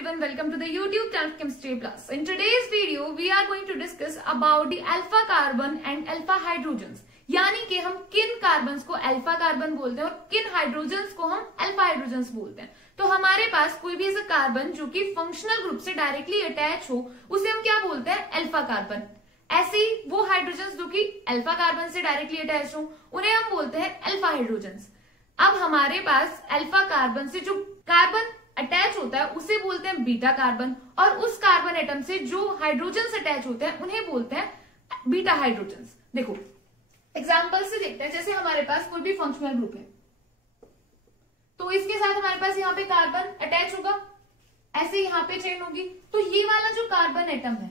everyone, welcome to the YouTube channel Chemistry Plus. In today's video, we are going to discuss about the alpha carbon and alpha hydrogens. यानी कि हम किन carbons को alpha carbon बोलते हैं और किन हाइड्रोजन्स को हम अल्फा हाइड्रोजन्स बोलते हैं। तो हमारे पास कोई भी ऐसा कार्बन जो कि फंक्शनल ग्रुप से डायरेक्टली अटैच हो उसे हम क्या बोलते हैं, अल्फा कार्बन। ऐसे ही वो हाइड्रोजन्स जो कि अल्फा कार्बन से डायरेक्टली अटैच हो उन्हें हम बोलते हैं अल्फा हाइड्रोजन्स। अब हमारे पास अल्फा कार्बन से जो कार्बन अटैच होता है उसे बोलते हैं बीटा कार्बन, और उस कार्बन एटम से जो हाइड्रोजन्स अटैच होते हैं उन्हें बोलते हैं बीटा हाइड्रोजन्स। देखो एग्जाम्पल से देखते हैं, जैसे हमारे पास कोई भी फंक्शनल ग्रुप है तो इसके साथ हमारे पास यहाँ पे कार्बन अटैच होगा, ऐसे यहाँ पे चेन होगी, तो ये वाला जो कार्बन एटम है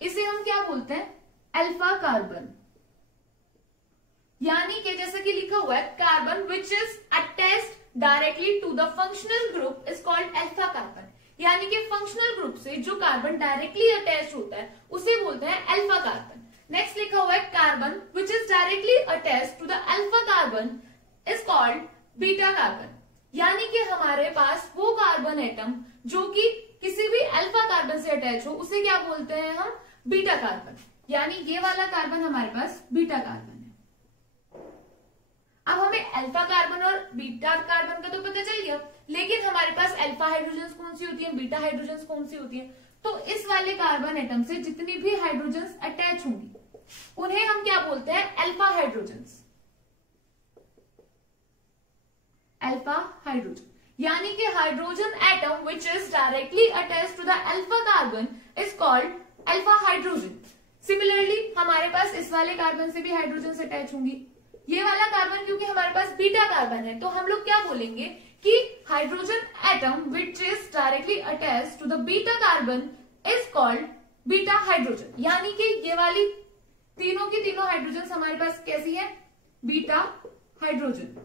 इसे हम क्या बोलते हैं, अल्फा कार्बन। यानी कि जैसे कि लिखा हुआ है carbon which is attached directly to the functional group is called alpha carbon. यानी कि फंक्शनल ग्रुप से जो कार्बन डायरेक्टली अटैच होता है उसे बोलते हैं अल्फा कार्बन। नेक्स्ट लिखा हुआ है carbon which is directly attached to the alpha carbon is called beta carbon. यानी कि हमारे पास वो कार्बन एटम जो कि किसी भी अल्फा कार्बन से अटैच हो उसे क्या बोलते हैं हम, बीटा कार्बन। यानी ये वाला कार्बन हमारे पास बीटा कार्बन है। अब हमें अल्फा कार्बन और बीटा कार्बन का तो पता चल गया, लेकिन हमारे पास अल्फा हाइड्रोजन्स कौन सी होती है, बीटा हाइड्रोजन्स कौन सी होती है। तो इस वाले कार्बन एटम से जितनी भी हाइड्रोजन्स अटैच होंगी उन्हें हम क्या बोलते हैं, अल्फा हाइड्रोजन्स। अल्फा हाइड्रोजन यानी कि hydrogen atom which is directly attached to the alpha carbon is called alpha hydrogen. Similarly हमारे पास इस वाले कार्बन से भी हाइड्रोजन अटैच होंगी। ये वाला कार्बन क्योंकि हमारे पास बीटा कार्बन है तो हम लोग क्या बोलेंगे कि hydrogen atom which is directly attached to the beta carbon is called beta hydrogen. यानी कि ये वाली तीनों की तीनों हाइड्रोजन हमारे पास कैसी है, बीटा हाइड्रोजन।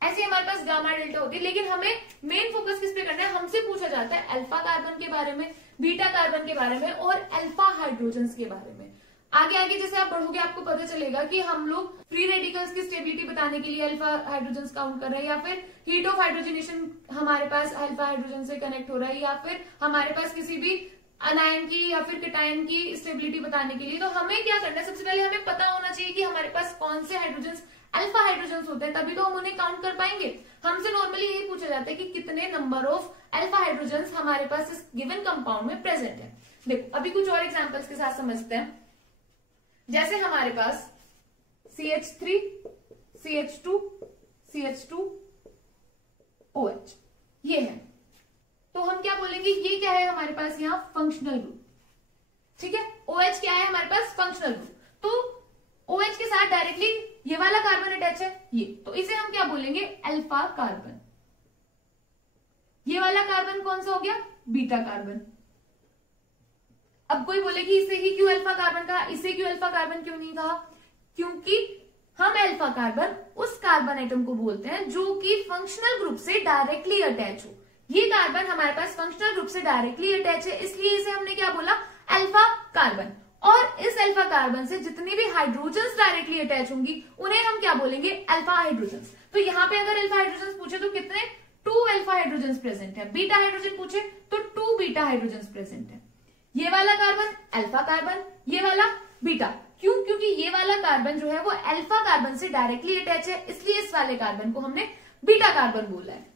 ऐसे हमारे पास गामा डेल्टा होती है, लेकिन हमें मेन फोकस किस पे करना है, हमसे पूछा जाता है अल्फा कार्बन के बारे में, बीटा कार्बन के बारे में और अल्फा हाइड्रोजन्स के बारे में। आगे आगे जैसे आप बढ़ोगे आपको पता चलेगा कि हम लोग फ्री रेडिकल्स की स्टेबिलिटी बताने के लिए अल्फा हाइड्रोजन्स काउंट कर रहे हैं, या फिर हीट ऑफ हाइड्रोजनेशन हमारे पास अल्फा हाइड्रोजन से कनेक्ट हो रहा है, या फिर हमारे पास किसी भी अनायन की या फिर कैटायन की स्टेबिलिटी बताने के लिए। तो हमें क्या करना है, सबसे पहले हमें पता होना चाहिए कि हमारे पास कौन से हाइड्रोजन्स अल्फा हाइड्रोजन्स होते हैं, तभी तो हम उन्हें काउंट कर पाएंगे। हमसे नॉर्मली यही पूछा जाता है कि कितने नंबर ऑफ अल्फा हाइड्रोजन्स हमारे पास इस गिवन कंपाउंड में प्रेजेंट है। देखो अभी कुछ और एग्जांपल्स के साथ समझते हैं। जैसे हमारे पास CH3, CH2, CH2, OH ये है, तो हम क्या बोलेंगे, ये क्या है हमारे पास यहाँ फंक्शनल ग्रुप, ठीक है। OH क्या है हमारे पास, फंक्शनल ग्रुप। तो OH के साथ डायरेक्टली ये वाला कार्बन अटैच है ये, तो इसे हम क्या बोलेंगे, अल्फा कार्बन। ये वाला कार्बन कौन सा हो गया, बीटा कार्बन। अब कोई बोले कि इसे ही क्यों अल्फा कार्बन कहा, इसे क्यों अल्फा कार्बन क्यों नहीं कहा, क्योंकि हम अल्फा कार्बन उस कार्बन एटम को बोलते हैं जो कि फंक्शनल ग्रुप से डायरेक्टली अटैच हो। ये कार्बन हमारे पास फंक्शनल ग्रुप से डायरेक्टली अटैच है, इसलिए इसे हमने क्या बोला, अल्फा कार्बन। और इस अल्फा कार्बन से जितनी भी हाइड्रोजन्स डायरेक्टली अटैच होंगी उन्हें हम क्या बोलेंगे, अल्फा हाइड्रोजन्स। तो यहाँ पे अगर अल्फा हाइड्रोजन्स पूछे तो कितने, 2 अल्फा हाइड्रोजन्स प्रेजेंट है। बीटा हाइड्रोजन पूछे तो 2 बीटा हाइड्रोजन्स प्रेजेंट है। ये वाला कार्बन अल्फा कार्बन, ये वाला बीटा। क्यों, क्योंकि ये वाला कार्बन जो है वो अल्फा कार्बन से डायरेक्टली अटैच है, इसलिए इस वाले कार्बन को हमने बीटा कार्बन बोला है।